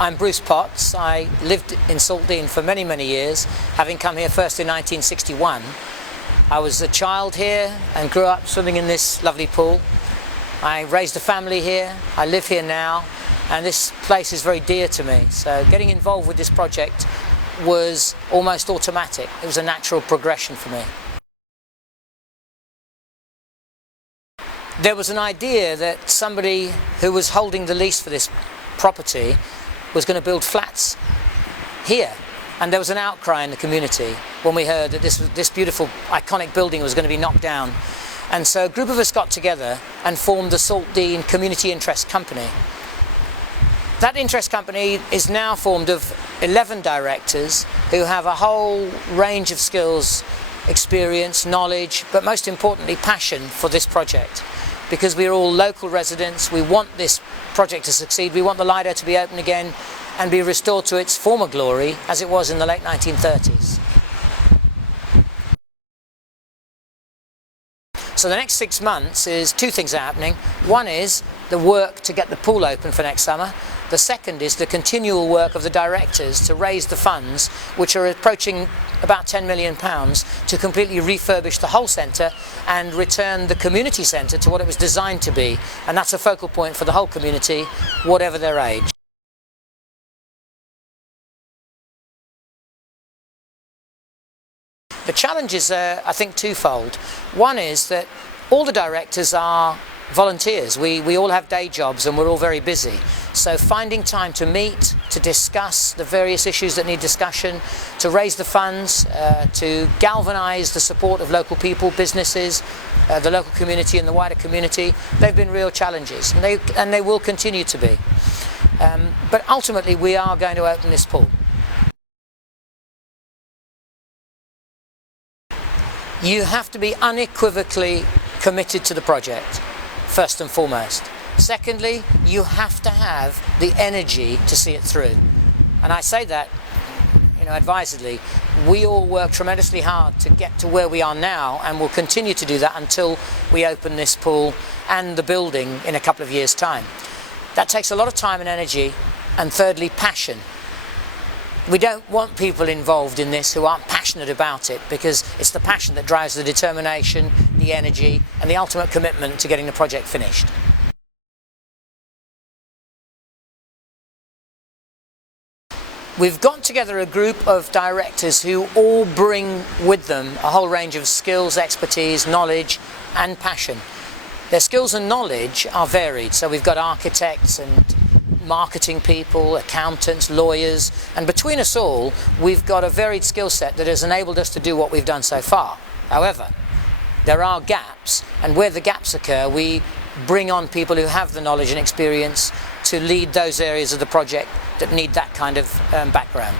I'm Bruce Potts. I lived in Saltdean for many, many years, having come here first in 1961. I was a child here and grew up swimming in this lovely pool. I raised a family here, I live here now, and this place is very dear to me. So getting involved with this project was almost automatic. It was a natural progression for me. There was an idea that somebody who was holding the lease for this property was going to build flats here, and there was an outcry in the community when we heard that this beautiful iconic building was going to be knocked down. And so a group of us got together and formed the Saltdean Community Interest Company. That interest company is now formed of 11 directors who have a whole range of skills, experience, knowledge, but most importantly passion for this project. Because we're all local residents, we want this project to succeed, we want the Lido to be open again and be restored to its former glory as it was in the late 1930s. So the next 6 months is two things are happening. One is the work to get the pool open for next summer. The second is the continual work of the directors to raise the funds, which are approaching about £10 million, to completely refurbish the whole centre and return the community centre to what it was designed to be. And that's a focal point for the whole community, whatever their age. The challenge is, I think, twofold. One is that all the directors are volunteers. We all have day jobs and we're all very busy. So finding time to meet, to discuss the various issues that need discussion, to raise the funds, to galvanise the support of local people, businesses, the local community and the wider community, they've been real challenges, and they will continue to be. But ultimately we are going to open this pool. You have to be unequivocally committed to the project, first and foremost. Secondly, you have to have the energy to see it through. And I say that, advisedly. We all work tremendously hard to get to where we are now, and will continue to do that until we open this pool and the building in a couple of years' time. That takes a lot of time and energy, and thirdly, passion. We don't want people involved in this who aren't passionate about it, because it's the passion that drives the determination, the energy, and the ultimate commitment to getting the project finished. We've got together a group of directors who all bring with them a whole range of skills, expertise, knowledge, and passion. Their skills and knowledge are varied, so we've got architects and marketing people, accountants, lawyers, and between us all we've got a varied skill set that has enabled us to do what we've done so far. However, there are gaps, and where the gaps occur we bring on people who have the knowledge and experience to lead those areas of the project that need that kind of background.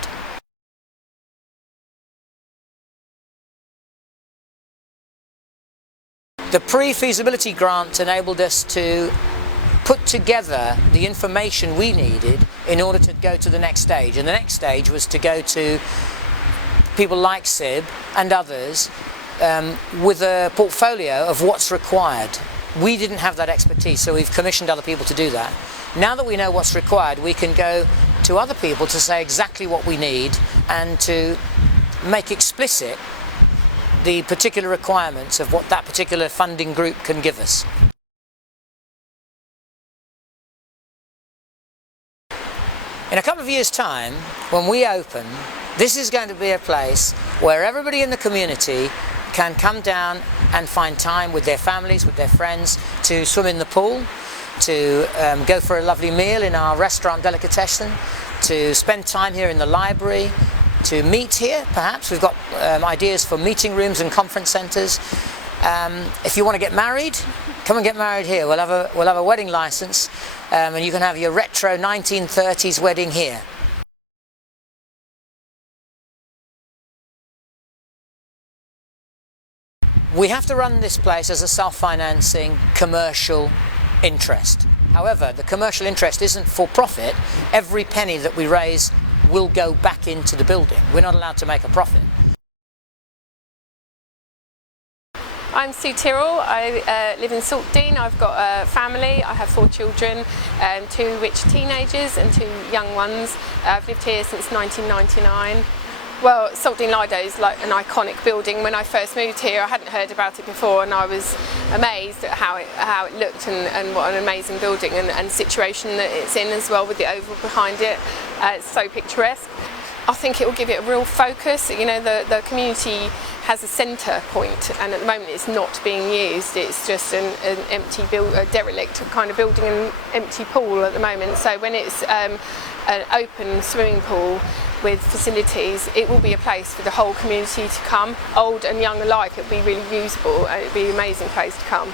The pre-feasibility grant enabled us to put together the information we needed in order to go to the next stage. And the next stage was to go to people like SIB and others with a portfolio of what's required. We didn't have that expertise, so we've commissioned other people to do that. Now that we know what's required, we can go to other people to say exactly what we need and to make explicit the particular requirements of what that particular funding group can give us. In a couple of years' time, when we open, this is going to be a place where everybody in the community can come down and find time with their families, with their friends, to swim in the pool, to go for a lovely meal in our restaurant delicatessen, to spend time here in the library, to meet here perhaps. We've got ideas for meeting rooms and conference centres. If you want to get married, come and get married here. We'll have a wedding license, and you can have your retro 1930s wedding here. We have to run this place as a self-financing commercial interest. However, the commercial interest isn't for profit. Every penny that we raise will go back into the building. We're not allowed to make a profit. I'm Sue Tyrrell. I live in Saltdean. I've got a family. I have 4 children, 2 rich teenagers and 2 young ones. I've lived here since 1999. Well, Saltdean Lido is like an iconic building. When I first moved here, I hadn't heard about it before, and I was amazed at how it looked and what an amazing building and situation that it's in as well, with the oval behind it. It's so picturesque. I think it will give it a real focus. You know, the community has a centre point, and at the moment it's not being used. It's just an empty a derelict kind of building, an empty pool at the moment. So when it's an open swimming pool with facilities, it will be a place for the whole community to come, old and young alike. It'll be really usable. It'll be an amazing place to come.